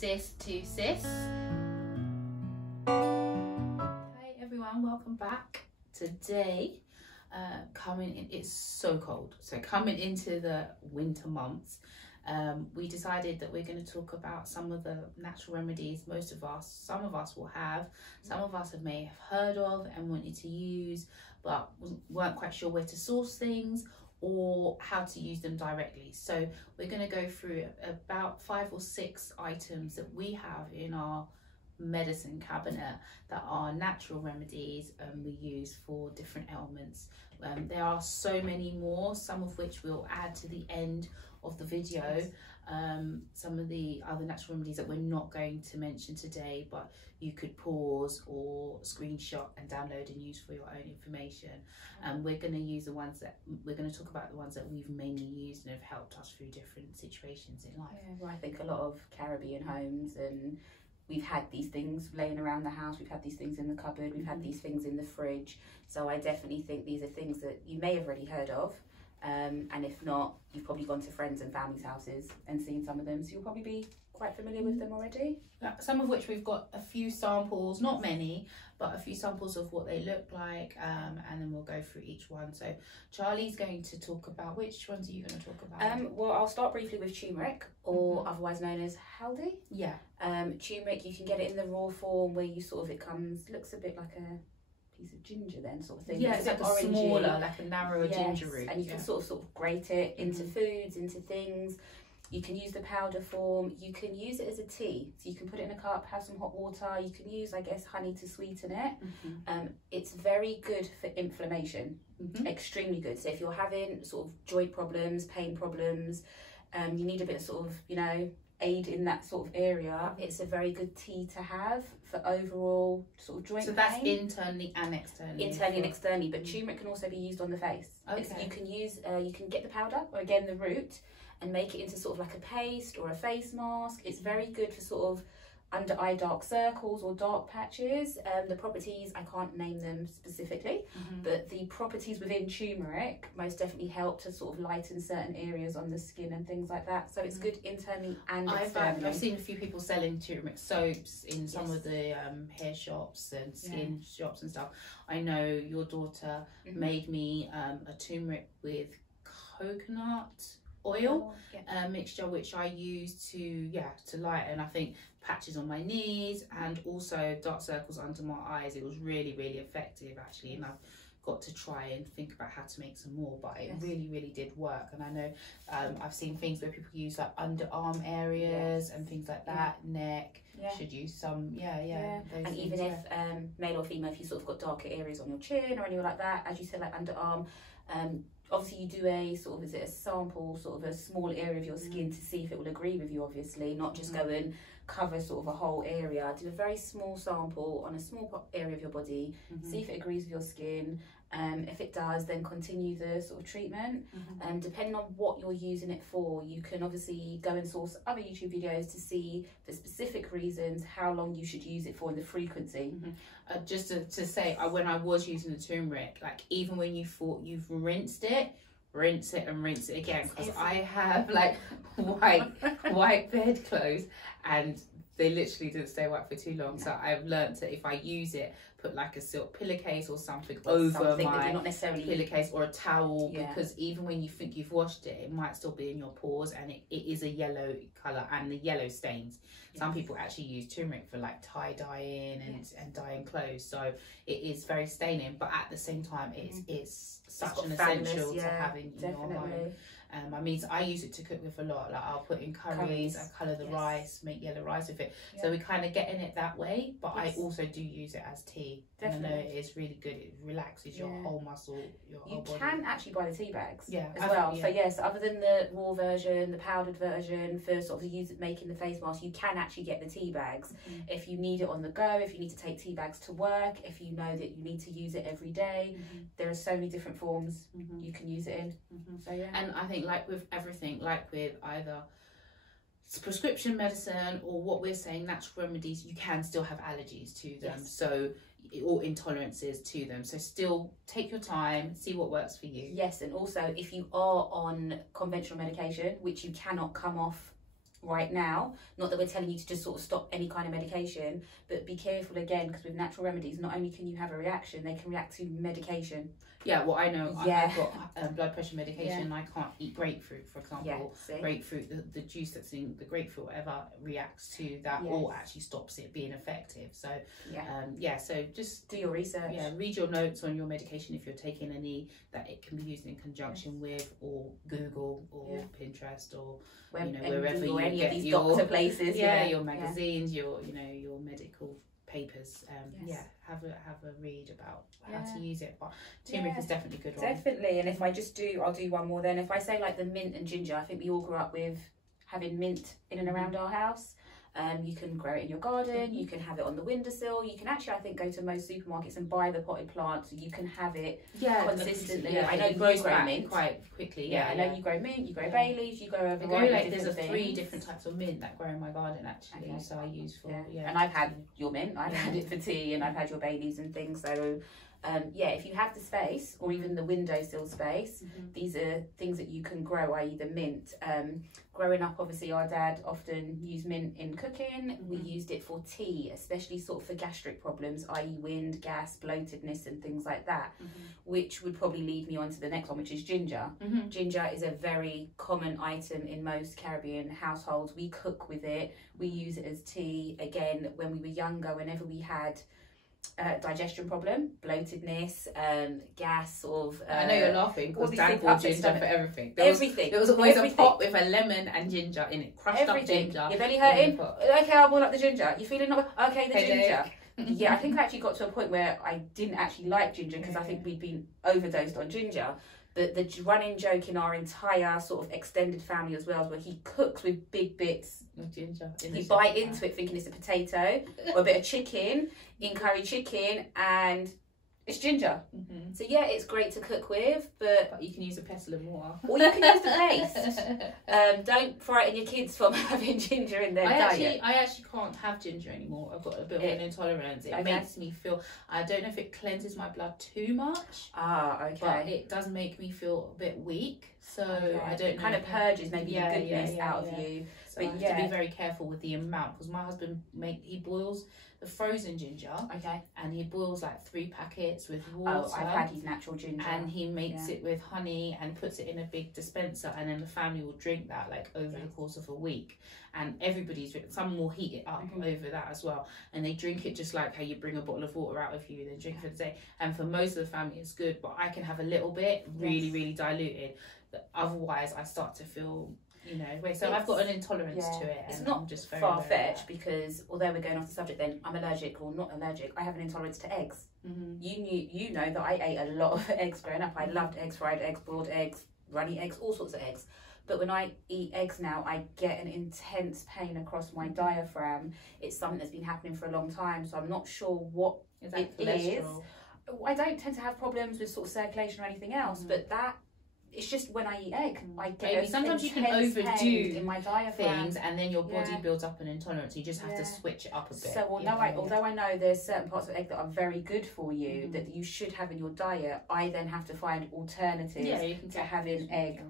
Sis to sis. Hi everyone, welcome back. Today, coming in, it's so cold. So coming into the winter months, we decided that we're going to talk about some of the natural remedies some of us will have, some of us may have heard of and wanted to use, but weren't quite sure where to source things or how to use them directly. So we're going to go through about 5 or 6 items that we have in our medicine cabinet that are natural remedies and we use for different ailments. There are so many more, some of which we'll add to the end of the video. Some of the other natural remedies that we're not going to mention today, but you could pause or screenshot and download and use for your own information. And we're going to use the ones that we're going to talk about, the ones that we've mainly used and have helped us through different situations in life. Yeah, well, I think a lot of Caribbean homes, and we've had these things laying around the house, we've had these things in the cupboard, we've had these things in the fridge. So I definitely think these are things that you may have already heard of. And if not, you've probably gone to friends and family's houses and seen some of them, so you'll probably be quite familiar with them already. Some of which we've got a few samples, not many, but a few samples of what they look like, and then we'll go through each one. So Charlie's going to talk about, which ones are you going to talk about? Well, I'll start briefly with turmeric, or otherwise known as haldi. Yeah. Turmeric, you can get it in the raw form where you sort of, looks a bit like a piece of ginger then, sort of thing. Yeah, it's like a smaller, like a narrower ginger root. And you can sort of grate it into foods, into things. You can use the powder form. You can use it as a tea. So you can put it in a cup, have some hot water. You can use, I guess, honey to sweeten it. It's very good for inflammation, extremely good. So if you're having sort of joint problems, pain problems, you need a bit of sort of, aid in that sort of area, it's a very good tea to have for overall sort of joint pain. So that's internally and externally. Internally and externally, but turmeric can also be used on the face. Okay. You can use, you can get the powder, or again the root, and make it into sort of like a paste or a face mask. It's very good for sort of under eye dark circles or dark patches. The properties, I can't name them specifically, but the properties within turmeric most definitely help to sort of lighten certain areas on the skin and things like that. So it's good internally and externally. I've seen a few people selling turmeric soaps in some of the hair shops and skin shops and stuff. I know your daughter made me a turmeric with coconut oil mixture, which I use to lighten, I think, patches on my knees and also dark circles under my eyes. It was really effective actually, and I've got to try and think about how to make some more, but it really did work. And I know I've seen things where people use like underarm areas and things like that, neck. Should use some and even if male or female, if you sort of got darker areas on your chin or anywhere like that, as you said, like underarm, obviously you do a sort of, is it a sample, sort of a small area of your skin to see if it will agree with you, obviously, not just go and cover sort of a whole area. Do a very small sample on a small area of your body, see if it agrees with your skin. If it does, then continue the sort of treatment. Depending on what you're using it for, you can obviously go and source other YouTube videos to see the specific reasons, how long you should use it for, and the frequency. Just to say, when I was using the turmeric, like even when you thought you've rinsed it, rinse it and rinse it again, because I have like white bedclothes and they literally didn't stay white for too long. So I've learned that if I use it, put like a silk pillowcase or something over my not necessarily pillowcase, or a towel, because even when you think you've washed it, it might still be in your pores, and it is a yellow colour, and the yellow stains. Some people actually use turmeric for like tie dyeing and dyeing clothes, so it is very staining, but at the same time it's such an essential to have in your home. I mean, so I use it to cook with a lot. Like I'll put in curries, I colour the rice, make yellow rice with it. So we kind of get in it that way, but I also do use it as tea. And I know it is really good. It relaxes your whole muscle, your whole body. You can actually buy the tea bags as well. So yes, other than the raw version, the powdered version for sort of making the face mask, you can actually get the tea bags if you need it on the go, if you need to take tea bags to work, if you know that you need to use it every day. There are so many different forms you can use it in. So and I think like with everything, like with either prescription medicine or what we're saying natural remedies, you can still have allergies to them, so or intolerances to them, so still take your time, see what works for you. Yes, and also if you are on conventional medication, which you cannot come off right now. Not that we're telling you to just sort of stop any kind of medication, but be careful again, because with natural remedies, not only can you have a reaction, they can react to medication. Yeah, well, I know I've got blood pressure medication and I can't eat grapefruit, for example. Grapefruit, the juice that's in the grapefruit, whatever, reacts to that or actually stops it being effective. So, so just do your research. Yeah, read your notes on your medication if you're taking any that it can be used in conjunction with, or Google or Pinterest or wherever you any get of these your doctor places. Your magazines, your your medical papers. Have a read about how to use it. But turmeric is definitely a good one. Definitely. And if I'll do one more then. If I say like the mint and ginger, I think we all grew up with having mint in and around our house. You can grow it in your garden, you can have it on the windowsill, you can actually, I think, go to most supermarkets and buy the potted plant, so you can have it consistently. I know you grow mint quite quickly. I know you grow mint, you grow bay leaves, you grow there's 3 different types of mint that grow in my garden actually, so I use for and I've had your mint, I've had it for tea, and I've had your bay leaves and things, so if you have the space or even the windowsill space, these are things that you can grow, i.e. the mint. Growing up, obviously our dad often used mint in cooking. We used it for tea, especially sort of for gastric problems, i.e. wind, gas, bloatedness and things like that, which would probably lead me on to the next one, which is ginger. Ginger is a very common item in most Caribbean households. We cook with it, we use it as tea. Again, when we were younger, whenever we had digestion problem, bloatedness, gas, I know you're laughing because Dad bought ginger for everything. There was always a pot with a lemon and ginger in it, crushed up ginger. Your belly hurting? Okay, I'll boil up the ginger. You feeling not okay? The ginger. I think I actually got to a point where I didn't actually like ginger because I think we'd been overdosed on ginger. The running joke in our entire sort of extended family as well is where he cooks with big bits of ginger. You bite into it thinking it's a potato or a bit of chicken, in curry chicken, and it's ginger. So it's great to cook with, but you can use a pestle and water. Or you can use the paste. Don't frighten your kids from having ginger in their diet. I actually can't have ginger anymore. I've got a bit of an intolerance. It makes me feel, I don't know if it cleanses my blood too much. But it does make me feel a bit weak. So I don't know. It kind of purges maybe the goodness out of you. So but you have to be very careful with the amount, because my husband he boils the frozen ginger. And he boils like 3 packets with water. I've had his natural ginger. And he makes it with honey and puts it in a big dispenser, and then the family will drink that like over the course of a week. And everybody's drinking. Some will heat it up over that as well, and they drink it just like how you bring a bottle of water out of you, then drink for the day. And for most of the family it's good, but I can have a little bit, really diluted. Otherwise I start to feel so I've got an intolerance to it. It's not just far-fetched, because although we're going off the subject then, I'm allergic or not allergic, I have an intolerance to eggs. You know that I ate a lot of eggs growing up. I loved eggs, fried eggs, boiled eggs, runny eggs, all sorts of eggs. But when I eat eggs now, I get an intense pain across my diaphragm. It's something that's been happening for a long time, so I'm not sure what it is. I don't tend to have problems with sort of circulation or anything else, but it's just when I eat egg, I get sometimes you can overdo in my diaphragm things, and then your body builds up an intolerance. You just have to switch it up a bit. So although I know there's certain parts of egg that are very good for you that you should have in your diet, I then have to find alternatives to having egg.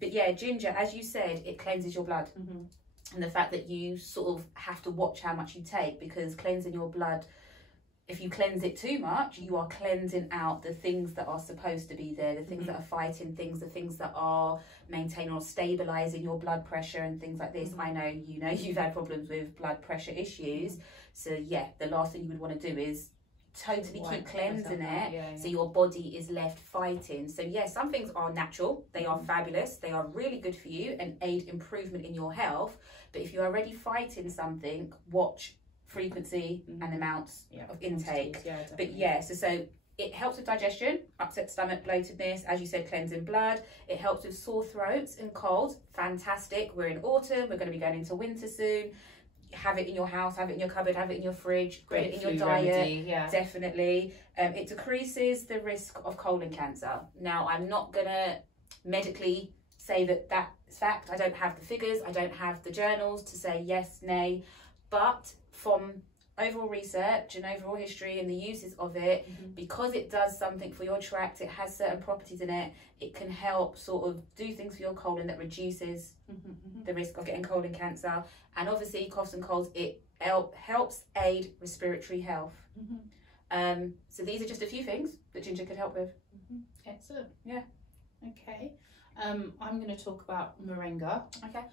But ginger, as you said, it cleanses your blood, and the fact that you sort of have to watch how much you take, because cleansing your blood, if you cleanse it too much, you are cleansing out the things that are supposed to be there, the things that are fighting things, the things that are maintaining or stabilising your blood pressure and things like this. I know you've had problems with blood pressure issues. So the last thing you would want to do is totally keep cleansing it, so your body is left fighting. So some things are natural, they are fabulous, they are really good for you and aid improvement in your health. But if you're already fighting something, watch frequency and amounts of intake. So it helps with digestion, upset stomach, bloatedness, as you said, cleansing blood. It helps with sore throats and colds. Fantastic. We're in autumn, we're going to be going into winter soon. Have it in your house, have it in your cupboard, have it in your fridge, put it in your diet. Definitely. It decreases the risk of colon cancer. Now, I'm not going to medically say that that's fact. I don't have the figures, I don't have the journals to say yes, nay, but from overall research and overall history and the uses of it, because it does something for your tract, it has certain properties in it, it can help sort of do things for your colon that reduces the risk of getting colon cancer. And obviously coughs and colds, it helps aid respiratory health. So these are just a few things that ginger could help with. Excellent. Yeah. Okay. I'm going to talk about Moringa. Okay.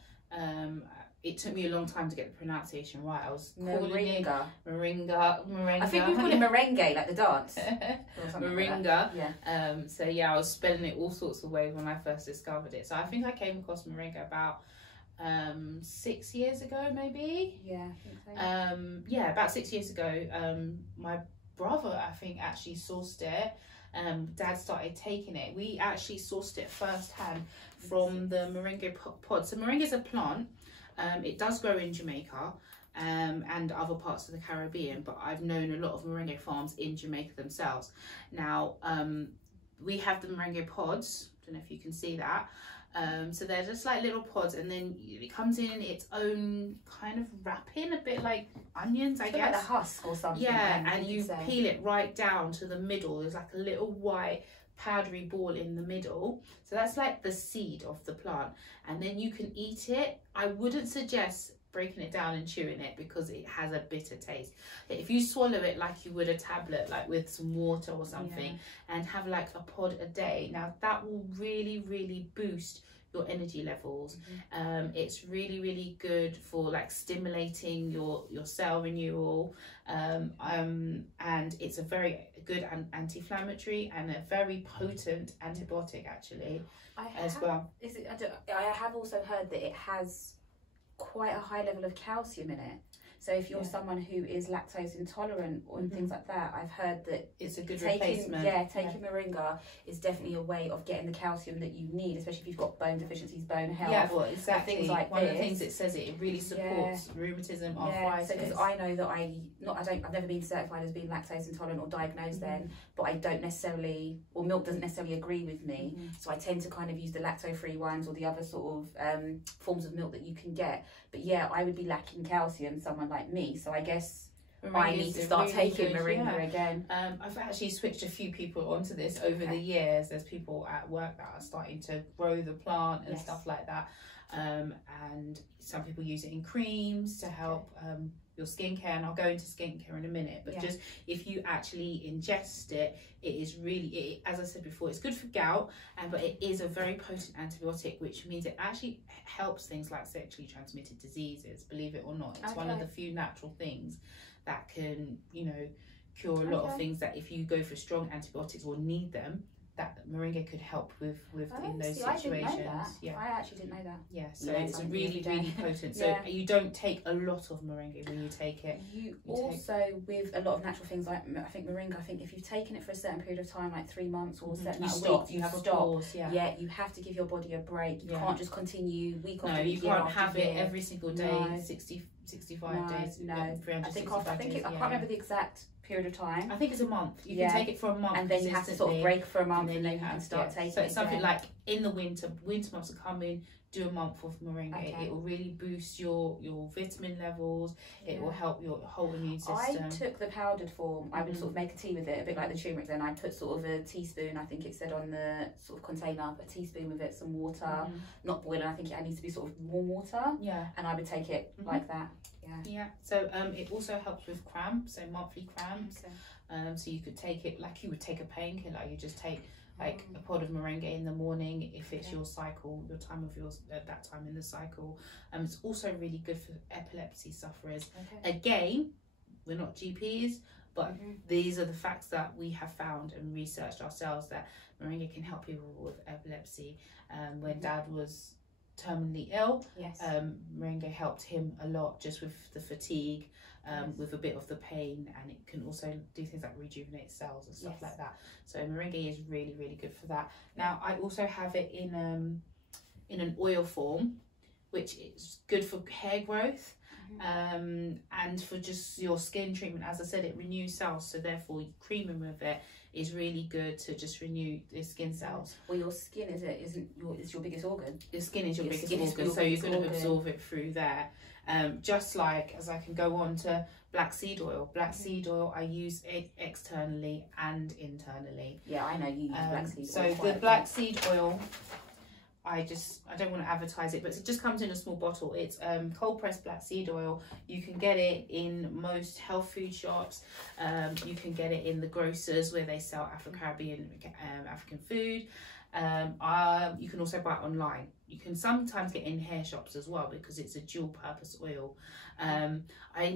It took me a long time to get the pronunciation right. I was Moringa. Moringa. I think we call it merengue, like the dance. Moringa. Like yeah. So yeah, I was spelling it all sorts of ways when I first discovered it. So I think I came across Moringa about 6 years ago, maybe. Yeah, I think so. Yeah, about 6 years ago. My brother, I think, actually sourced it. Dad started taking it. We actually sourced it firsthand from the Moringa pod. So Moringa is a plant. It does grow in Jamaica and other parts of the Caribbean, but I've known a lot of Moringa farms in Jamaica themselves. Now, we have the Moringa pods. I don't know if you can see that. So they're just like little pods, and then it comes in its own kind of wrapping, a bit like onions, I guess. Like a husk or something. Yeah, and you peel it right down to the middle. There's like a little white powdery ball in the middle. So that's like the seed of the plant, and then you can eat it. I wouldn't suggest breaking it down and chewing it because it has a bitter taste. If you swallow it like you would a tablet, like with some water or something, and have like a pod a day, now that will really boost your energy levels. It's really good for like stimulating your cell renewal, and it's a very good anti-inflammatory and a very potent antibiotic actually as well. I have also heard that it has quite a high level of calcium in it. So if you're someone who is lactose intolerant or things like that, I've heard that it's a good replacement. Taking Moringa is definitely a way of getting the calcium that you need, especially if you've got bone deficiencies, bone health. Yeah, well, exactly. Things like One of the things it says, it really supports rheumatism, arthritis. So because I know that I've never been certified as being lactose intolerant or diagnosed then, but I don't necessarily, or milk doesn't necessarily agree with me. So I tend to kind of use the lacto-free ones or the other sort of forms of milk that you can get. But yeah, I would be lacking calcium, someone like me. So I guess I need to start taking Moringa again. I've actually switched a few people onto this over the years. There's people at work that are starting to grow the plant and stuff like that. And some people use it in creams to help your skincare, and I'll go into skincare in a minute, but just if you actually ingest it, it is really, as I said before, it's good for gout, but it is a very potent antibiotic, which means it actually helps things like sexually transmitted diseases, believe it or not. It's one of the few natural things that can, you know, cure a lot of things that if you go for strong antibiotics or need them, that Moringa could help with in those situations. I actually didn't know that. Yeah, so it's really potent. So you don't take a lot of Moringa when you take it. You also, with a lot of natural things, like I think Moringa, I think if you've taken it for a certain period of time, like 3 months or a certain amount of weeks, you have to stop. Yeah, you have to give your body a break. You can't just continue week after week. No, you can't have it every single day, 65 days, 365 I can't remember the exact period of time. I think it's a month. You can take it for a month, and then you have to sort of break for a month, and then you can start taking it. So it's something like in the winter months to come in, do a month of Moringa. It will really boost your vitamin levels. It will help your whole immune system. I took the powdered form. I would sort of make a tea with it, a bit like the turmeric. Then I put sort of a teaspoon, I think it said on the sort of container, a teaspoon with it, some water, not boiling. I think it needs to be sort of warm water. Yeah. And I would take it like that. Yeah. So it also helps with cramps, so monthly cramps. So you could take it like you would take a painkiller. You just take like a pod of Moringa in the morning if it's your cycle, your time of yours at that time in the cycle. It's also really good for epilepsy sufferers. Again, we're not GPs, but these are the facts that we have found and researched ourselves, that Moringa can help people with epilepsy. When Dad was terminally ill, Moringa helped him a lot, just with the fatigue, with a bit of the pain, and it can also do things like rejuvenate cells and stuff like that. So Moringa is really good for that. Now I also have it in an oil form, which is good for hair growth. And for just your skin treatment, as I said, it renews cells, so therefore creaming with it is really good to just renew the skin cells. Well, your skin is your biggest organ. Your skin is your biggest organ, so you're going to absorb it through there. Just like as I can go on to black seed oil. Black seed oil I use externally and internally. Yeah, I know you use black seed oil. So the black seed oil, I don't want to advertise it, but it just comes in a small bottle. It's cold pressed black seed oil. You can get it in most health food shops. You can get it in the grocers where they sell Afro-Caribbean African food. You can also buy it online. You can sometimes get in hair shops as well because it's a dual purpose oil.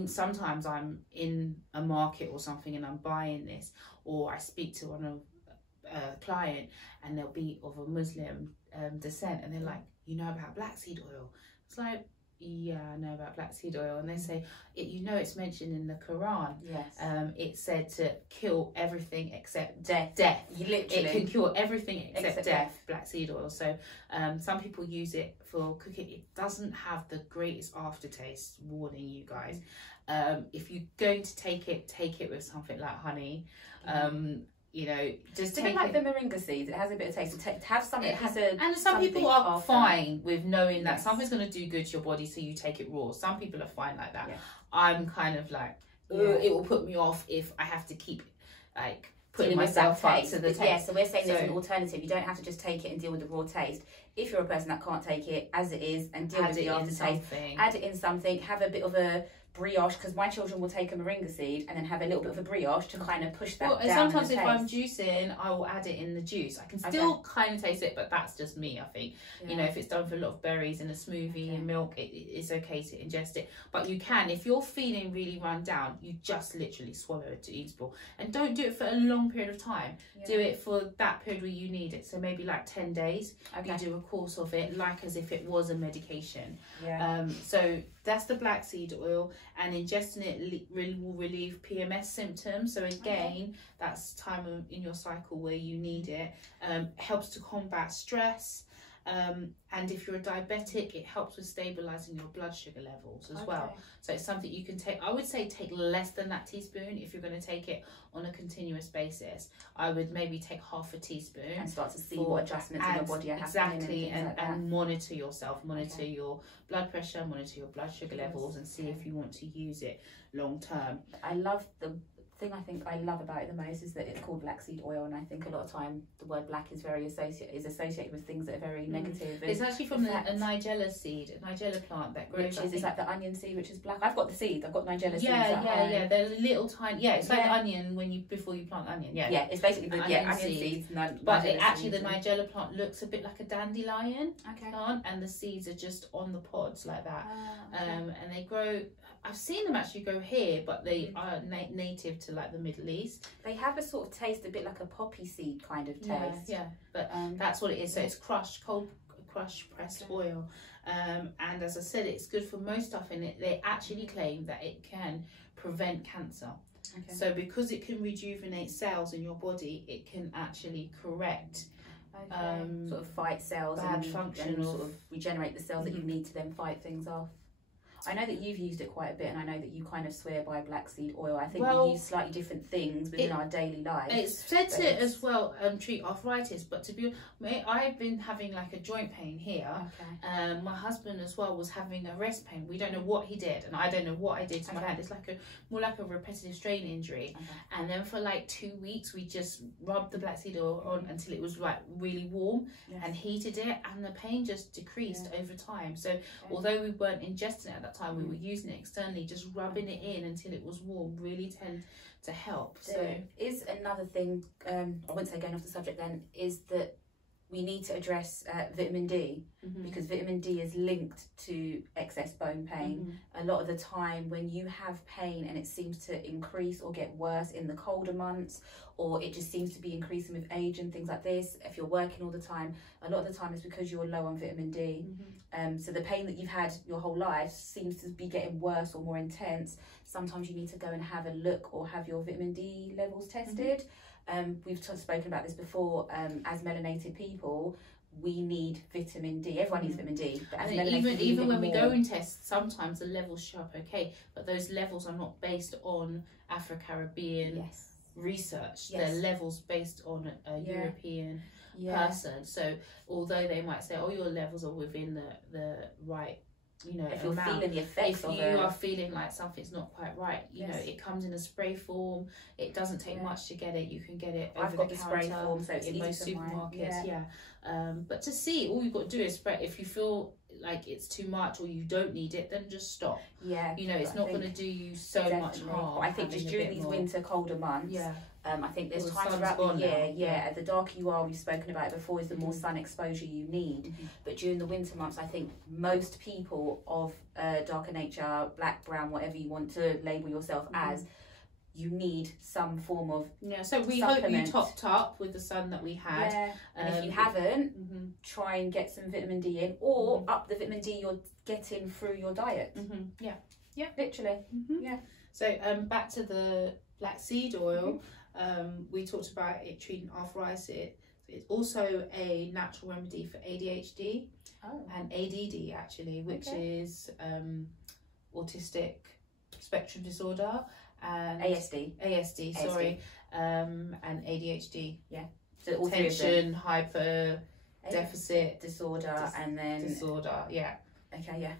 Sometimes I'm in a market or something and I'm buying this, or I speak to a client and they'll be of a Muslim descent, and they're like, you know about black seed oil? It's like, yeah, I know about black seed oil. And they say, it's mentioned in the Quran. Yes. It said to kill everything except death. You literally. It can cure everything except death. Black seed oil. So some people use it for cooking. It doesn't have the greatest aftertaste, warning you guys. If you're going to take it with something like honey. Just take like the moringa seeds. It has a bit of taste. To have something that has a. And some people are fine with knowing that something's going to do good to your body, so you take it raw. Some people are fine like that. Yeah. I'm kind of like, it will put me off if I have to keep putting myself up to the taste. Yeah, so we're saying there's an alternative. You don't have to just take it and deal with the raw taste. If you're a person that can't take it as it is and deal with the aftertaste, add it in something. Have a bit of a brioche, because my children will take a moringa seed and then have a little bit of a brioche to kind of push that down. Sometimes if I'm juicing, I will add it in the juice. I can still kind of taste it, but that's just me, I think. Yeah. If it's done for a lot of berries in a smoothie and milk, it's okay to ingest it. But you can, if you're feeling really run down, you just literally swallow a teaspoon. And don't do it for a long period of time. Yeah. Do it for that period where you need it. So maybe like 10 days, you do a course of it, like as if it was a medication. Yeah. So that's the black seed oil, and ingesting it will relieve PMS symptoms. So again, that's time in your cycle where you need it. Helps to combat stress. And if you're a diabetic, it helps with stabilizing your blood sugar levels as well. So it's something you can take. I would say take less than that teaspoon if you're going to take it on a continuous basis. I would maybe take half a teaspoon and start to see what adjustments in your body are happening. And monitor yourself, monitor your blood pressure, monitor your blood sugar levels, and see if you want to use it long term. I love the thing I think I love about it the most is that it's called black seed oil, and I think a lot of time the word black is associated with things that are very negative. It's actually from a Nigella seed, a Nigella plant that grows. It's like the onion seed, which is black. I've got the seeds. I've got Nigella seeds. Yeah. They're little tiny. Yeah, it's like onion before you plant onion. Yeah, it's basically the onion seeds. But the Nigella plant looks a bit like a dandelion plant, and the seeds are just on the pods like that. And they grow. I've seen them actually grow here, but they are native to like the Middle East. They have a sort of taste, a bit like a poppy seed kind of taste. Yeah. But that's what it is. So it's cold crushed pressed oil. And as I said, it's good for most stuff in it. They actually claim that it can prevent cancer. So because it can rejuvenate cells in your body, it can actually correct sort of fight cells bad function, and sort of regenerate the cells that you need to then fight things off. I know that you've used it quite a bit, and I know that you kind of swear by black seed oil. I think we use slightly different things within our daily life. It's said to as well treat arthritis, but to be honest, I've been having like a joint pain here. My husband as well was having a wrist pain. We don't know what he did, and I don't know what I did to my hand. It's like more like a repetitive strain injury. And then for like 2 weeks, we just rubbed the black seed oil on until it was like really warm and heated it, and the pain just decreased over time. So although we weren't ingesting it at that time, we were using it externally, just rubbing it in until it was warm, really tend to help. So is another thing, I wouldn't say going off the subject then, is that we need to address vitamin D, because vitamin D is linked to excess bone pain. A lot of the time when you have pain and it seems to increase or get worse in the colder months, or it just seems to be increasing with age and things like this, if you're working all the time, a lot of the time it's because you're low on vitamin D. So the pain that you've had your whole life seems to be getting worse or more intense. Sometimes you need to go and have a look or have your vitamin D levels tested. We've spoken about this before. As melanated people, we need vitamin D. Everyone needs vitamin D. But as and women, even when we go and test, sometimes the levels show up okay, but those levels are not based on Afro-Caribbean research. They're levels based on a European person. So although they might say, oh, your levels are within the right, you know, if you're amount, feeling the effects if you are feeling like something's not quite right, you know, it comes in a spray form. It doesn't take much to get it. You can get it over the counter, spray form, so it's in most supermarkets. But to see, all you've got to do is spray. If you feel like it's too much or you don't need it, then just stop. You know, it's not going to do you so much harm. But I think just during these winter colder months, I think there's times throughout the year, the darker you are, we've spoken about it before, is the more sun exposure you need. But during the winter months, I think most people of darker nature, black, brown, whatever you want to label yourself as, you need some form of so we hope you topped up with the sun that we had. And if you haven't, try and get some vitamin D in, or up the vitamin D you're getting through your diet. Literally. So back to the black seed oil. We talked about it treating arthritis. It's also a natural remedy for ADHD and ADD actually, which is autistic spectrum disorder, and ASD, sorry, and ADHD. So all attention, hyper, deficit disorder, and then disorder.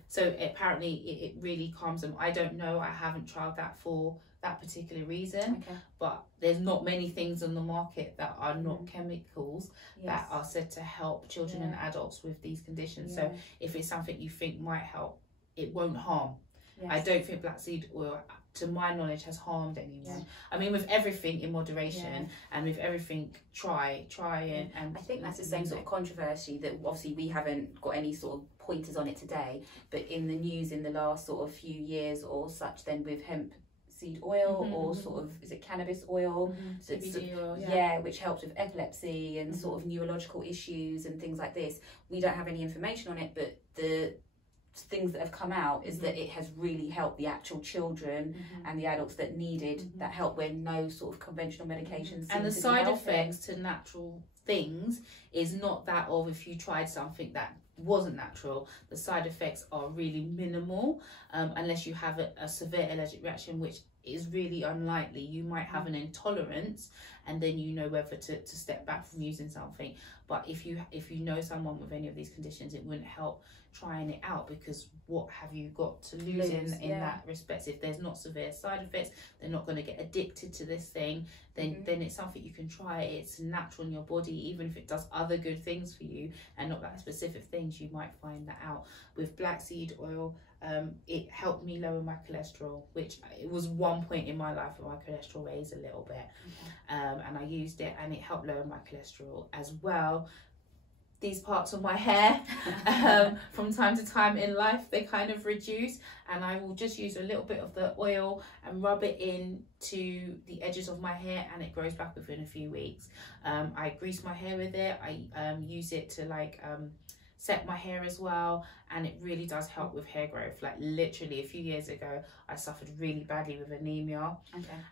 So apparently it really calms them. I don't know. I haven't tried that for that particular reason, but there's not many things on the market that are not chemicals that are said to help children and adults with these conditions. So if it's something you think might help, it won't harm. I don't think black seed oil, to my knowledge, has harmed anyone. I mean, with everything in moderation and with everything, try and I think that's the same sort of controversy that obviously we haven't got any sort of pointers on it today, but in the news in the last sort of few years or such, then with hemp seed oil or sort of, is it cannabis oil? CBD oil, which helps with epilepsy and sort of neurological issues and things like this. We don't have any information on it, but the things that have come out is that it has really helped the actual children and the adults that needed that help where no sort of conventional medications and the side effects to natural things is not that of if you tried something that wasn't natural. The side effects are really minimal, unless you have a severe allergic reaction, which is really unlikely. You might have an intolerance, and then you know whether to step back from using something. But if you know someone with any of these conditions, it wouldn't help trying it out, because what have you got to lose in that respect? If there's not severe side effects, they're not going to get addicted to this thing, then it's something you can try. It's natural in your body, even if it does other good things for you and not that specific things, you might find that out. With black seed oil, it helped me lower my cholesterol, which it was one point in my life where my cholesterol raised a little bit, and I used it and it helped lower my cholesterol as well. These parts of my hair, from time to time in life, they kind of reduce, and I will just use a little bit of the oil and rub it into the edges of my hair, and it grows back within a few weeks. I grease my hair with it. I use it to set my hair as well, and it really does help with hair growth. Like literally a few years ago, I suffered really badly with anemia.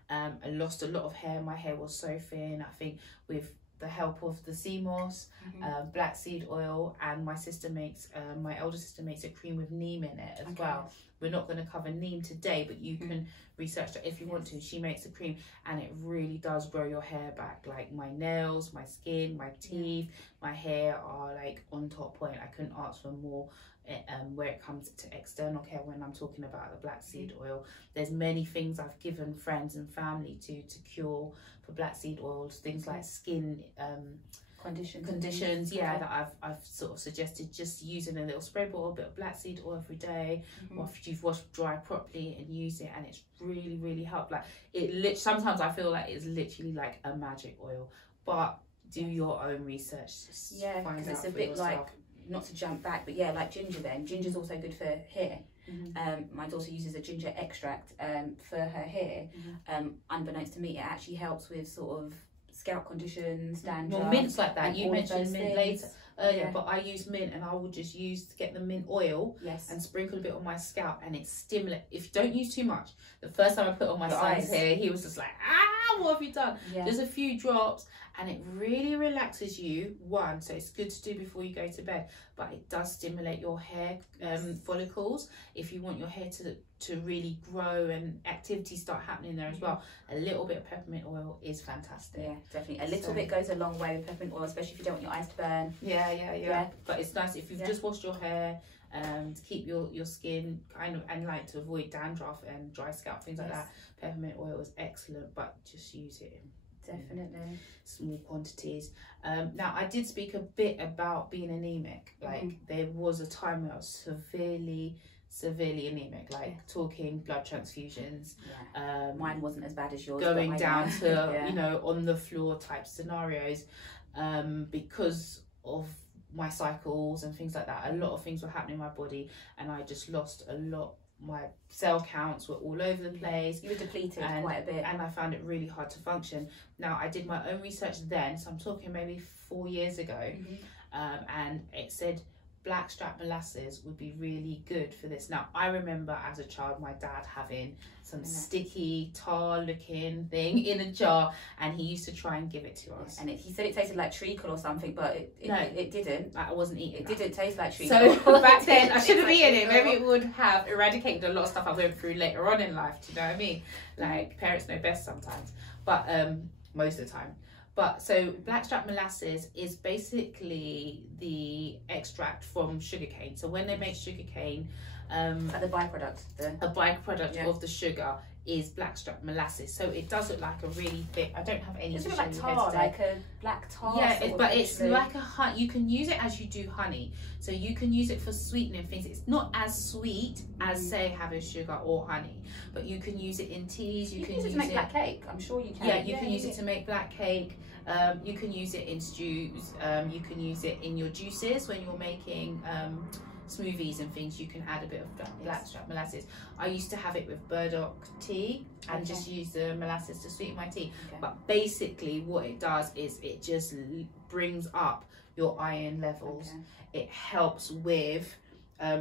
I lost a lot of hair. My hair was so thin. I think with the help of the Cmos, black seed oil, and my sister makes, my elder sister makes a cream with neem in it as well. We're not going to cover neem today, but you can research that if you want to. She makes a cream and it really does grow your hair back. Like my nails, my skin, my teeth, my hair are like on top point. I couldn't ask for more. Where it comes to external care, when I'm talking about the black seed oil, there's many things I've given friends and family to cure for black seed oils, things like skin conditions that I've sort of suggested just using a little spray bottle, a bit of black seed oil every day after you've washed dry properly, and use it, and it's really helped. Like sometimes I feel like it's literally like a magic oil, but do your own research. Because it's a bit yourself. Like, not to jump back, but like ginger then. Ginger's also good for hair. My daughter uses a ginger extract for her hair. Unbeknownst to me, it actually helps with sort of scalp conditions, dandruff. Well, mints like that. You mentioned mint later earlier, but I use mint, and I will just get the mint oil and sprinkle a bit on my scalp, and it stimulates. If you don't use too much. The first time I put on my son's hair, he was just like, what have you done? Yeah. There's a few drops, and it really relaxes you. One, so it's good to do before you go to bed, but it does stimulate your hair follicles. If you want your hair to really grow and activity start happening there as well, a little bit of peppermint oil is fantastic. Yeah, definitely. A little bit goes a long way with peppermint oil, especially if you don't want your eyes to burn. Yeah. But it's nice if you've just washed your hair, to keep your skin kind of, and like to avoid dandruff and dry scalp, things like that. Peppermint oil is excellent, but just use it in small quantities. Now, I did speak a bit about being anemic. Like there was a time where I was severely anemic, like talking blood transfusions. Mine wasn't as bad as yours, going down to you know, on the floor type scenarios, because of my cycles and things like that. A lot of things were happening in my body, and I just lost a lot. My cell counts were all over the place. You were depleted quite a bit, and I found it really hard to function. Now, I did my own research then, so I'm talking maybe 4 years ago, and it said blackstrap molasses would be really good for this. Now, I remember as a child my dad having some sticky tar looking thing in a jar, and he used to try and give it to us. And he said it tasted like treacle or something, but it didn't. I wasn't eating it. That. Didn't taste like treacle. So back then I should have eaten it. Maybe it would have eradicated a lot of stuff I went through later on in life. Do you know what I mean? Like, parents know best sometimes, but most of the time. But so blackstrap molasses is basically the extract from sugarcane. So when they make sugarcane, like the byproduct. A byproduct of the sugar is blackstrap molasses. So it does look like a really thick. I don't have any. It's like tar, like a black tar. Yeah, but it's like a honey. You can use it as you do honey. So you can use it for sweetening things. It's not as sweet as say having sugar or honey, but you can use it in teas. You can use it to make black cake. I'm sure you can. Yeah, you can use it to make black cake. You can use it in stews. You can use it in your juices when you're making smoothies and things. You can add a bit of blackstrap molasses. I used to have it with burdock tea and just use the molasses to sweeten my tea. But basically what it does is it just brings up your iron levels. It helps with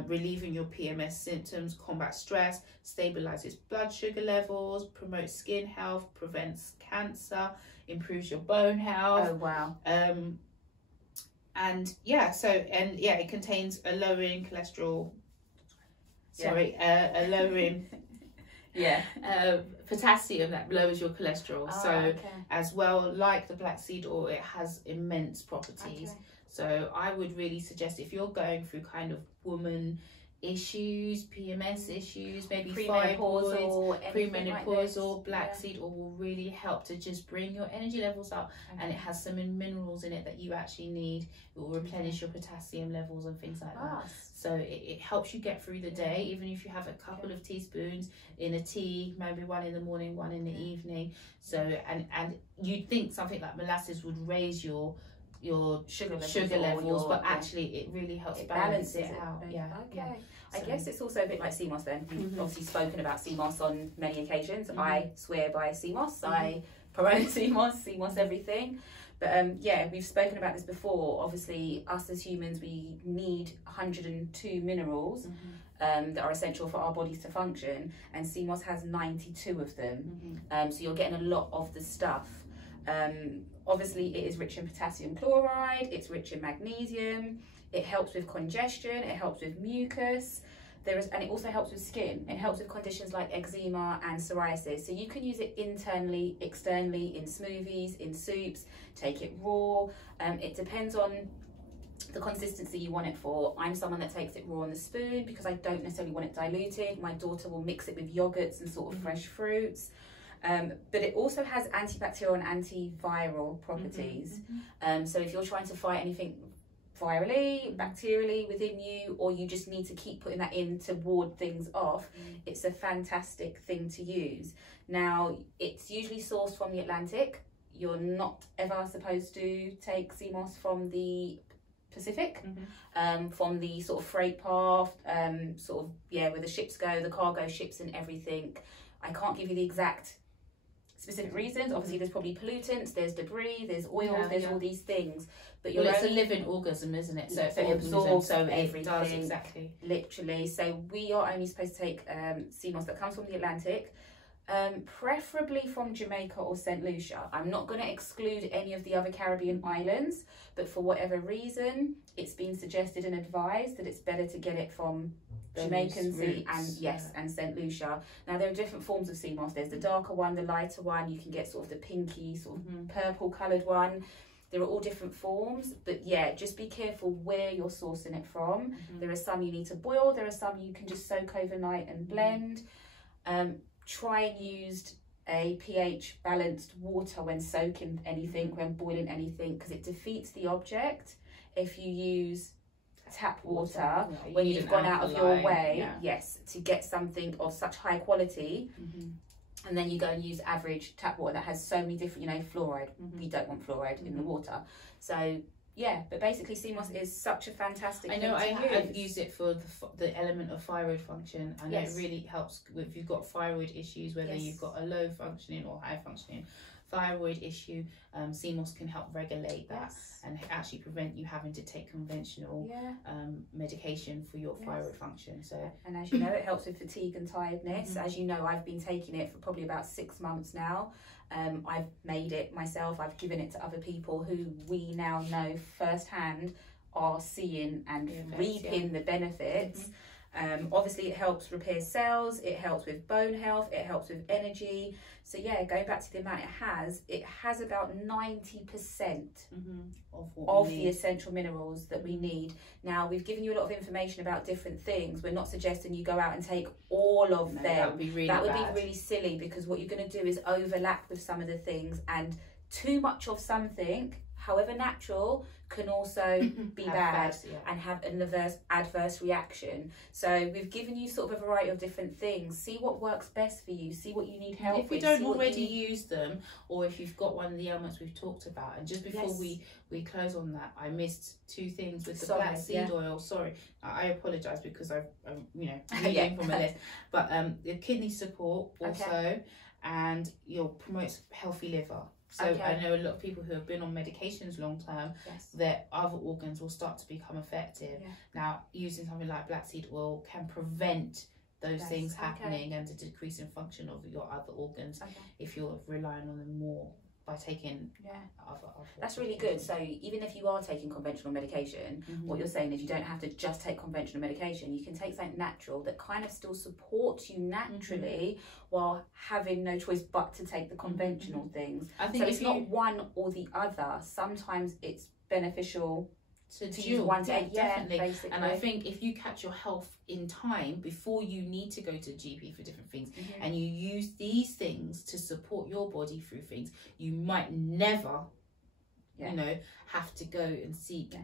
relieving your PMS symptoms, combat stress, stabilizes blood sugar levels, promotes skin health, prevents cancer, improves your bone health. Oh wow. And it contains a lowering cholesterol. A lowering potassium that lowers your cholesterol. As well, like the black seed oil, it has immense properties. So I would really suggest, if you're going through kind of woman issues, PMS issues, maybe fibroids, premenopausal, black seed oil will really help to just bring your energy levels up. And it has some minerals in it that you actually need. It will replenish your potassium levels and things like that. So it helps you get through the day, even if you have a couple of teaspoons in a tea, maybe one in the morning, one in the evening. So and you'd think something like molasses would raise your sugar levels, but actually it really helps balance it out. I guess it's also a bit like Cmos then. We've obviously spoken about Cmos on many occasions. I swear by Cmos. I promote Cmos everything. But we've spoken about this before. Obviously, us as humans, we need 102 minerals that are essential for our bodies to function, and Cmos has 92 of them. So you're getting a lot of the stuff. Obviously, it is rich in potassium chloride, it's rich in magnesium, it helps with congestion, it helps with mucus, and it also helps with skin. It helps with conditions like eczema and psoriasis. So you can use it internally, externally, in smoothies, in soups, take it raw. It depends on the consistency you want it for. I'm someone that takes it raw on the spoon because I don't necessarily want it diluted. My daughter will mix it with yogurts and sort of fresh fruits. But it also has antibacterial and antiviral properties. So if you're trying to fight anything virally, bacterially within you, or you just need to keep putting that in to ward things off, it's a fantastic thing to use. Now, it's usually sourced from the Atlantic. You're not ever supposed to take Cmos from the Pacific, from the sort of freight path, where the ships go, the cargo ships and everything. I can't give you the exact specific reasons. Obviously there's probably pollutants, there's debris, there's oils, there's all these things, but it's a living organism, isn't it? So it absorbs everything. It does, exactly. Literally. So we are only supposed to take Cmos that comes from the Atlantic. Preferably from Jamaica or St. Lucia. I'm not going to exclude any of the other Caribbean islands, but for whatever reason, it's been suggested and advised that it's better to get it from Jamaican sea and and St. Lucia. Now there are different forms of Cmos. There's the darker one, the lighter one. You can get sort of the pinky, sort of purple coloured one. There are all different forms, but yeah, just be careful where you're sourcing it from. There are some you need to boil. There are some you can just soak overnight and blend. Try and use a pH balanced water when soaking anything, when boiling anything, because it defeats the object if you use tap water when you've gone out of your way, to get something of such high quality. And then you go and use average tap water that has so many different, you know, fluoride. You don't want fluoride in the water. So yeah, but basically Cmos is such a fantastic thing to use. I've used it for the element of thyroid function. I know it really helps if you've got thyroid issues, whether you've got a low functioning or high functioning thyroid issue. Cmos can help regulate that and actually prevent you having to take conventional medication for your thyroid function. So, and as you know, it helps with fatigue and tiredness. As you know, I've been taking it for probably about 6 months now. I've made it myself. I've given it to other people who we now know firsthand are seeing and reaping the benefits. Obviously it helps repair cells, it helps with bone health, it helps with energy. So yeah, going back to the amount it has about 90% of the essential minerals that we need. Now, we've given you a lot of information about different things. We're not suggesting you go out and take all of them. That would be really silly, because what you're going to do is overlap with some of the things, and too much of something, however natural, can also be bad and have an adverse reaction. So we've given you sort of a variety of different things. See what works best for you. See what you need help with. If you don't already use them, or if you've got one of the ailments we've talked about. And just before we close on that, I missed 2 things with the black seed oil. Sorry, I apologise, because I'm you know, reading from a list. But the kidney support also, and promotes healthy liver. So I know a lot of people who have been on medications long term, their other organs will start to become affected. Now, using something like black seed oil can prevent those things happening and the decrease in function of your other organs if you're relying on them more by taking other that's really good. So even if you are taking conventional medication, what you're saying is you don't have to just take conventional medication. You can take something natural that kind of still supports you naturally while having no choice but to take the conventional things. I think so it's not one or the other. Sometimes it's beneficial to use one to definitely. And I think if you catch your health in time before you need to go to the GP for different things, and you use these things to support your body through things, you might never have to go and seek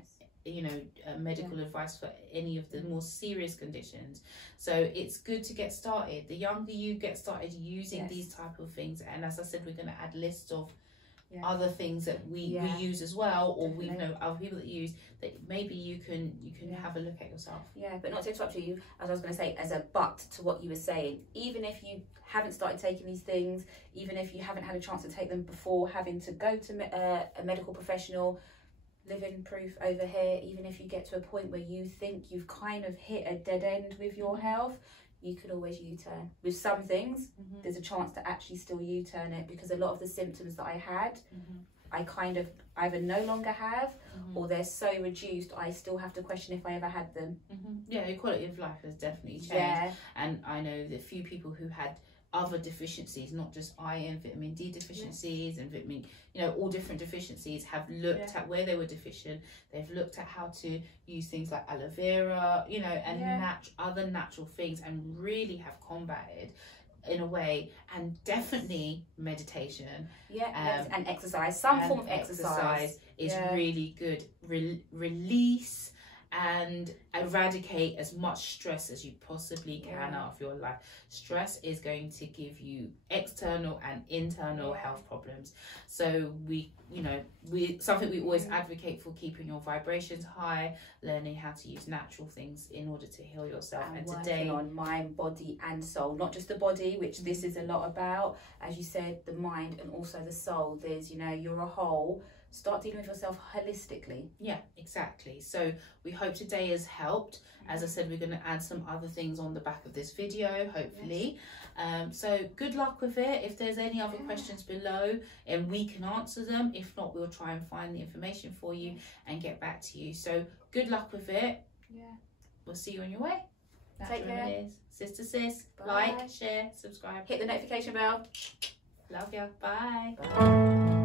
medical advice for any of the more serious conditions. So it's good to get started. The younger you get started using these type of things, and as I said, we're going to add lists of other things that we use as well, or we know other people that use, that maybe you can have a look at yourself. But not to interrupt you, as I was going to say, as a but to what you were saying, even if you haven't started taking these things, even if you haven't had a chance to take them before having to go to a medical professional, living proof over here, even if you get to a point where you think you've kind of hit a dead end with your health, you could always U-turn. With some things, there's a chance to actually still U-turn it, because a lot of the symptoms that I had, I kind of either no longer have, or they're so reduced, I still have to question if I ever had them. Yeah, your quality of life has definitely changed. And I know that few people who had other deficiencies, not just iron, vitamin D deficiencies and vitamin, all different deficiencies, have looked at where they were deficient. They've looked at how to use things like aloe vera, and other natural things, and really have combated in a way. And definitely meditation and exercise, some form of exercise is really good. Release and eradicate as much stress as you possibly can out of your life. Stress is going to give you external and internal health problems. So we something we always advocate for, keeping your vibrations high, learning how to use natural things in order to heal yourself, and today on mind, body and soul, not just the body, which this is a lot about, as you said, the mind and also the soul. There's you're a whole, start dealing with yourself holistically. Yeah, exactly. So we hope today has helped. As I said, we're going to add some other things on the back of this video, hopefully. Yes. So good luck with it. If there's any other questions below, and we can answer them. If not, we'll try and find the information for you and get back to you. So good luck with it. Yeah. We'll see you on your way. Take care. Remedies. Sister Sis. Bye. Like, share, subscribe. Hit the notification bell. Love ya. Bye. Bye.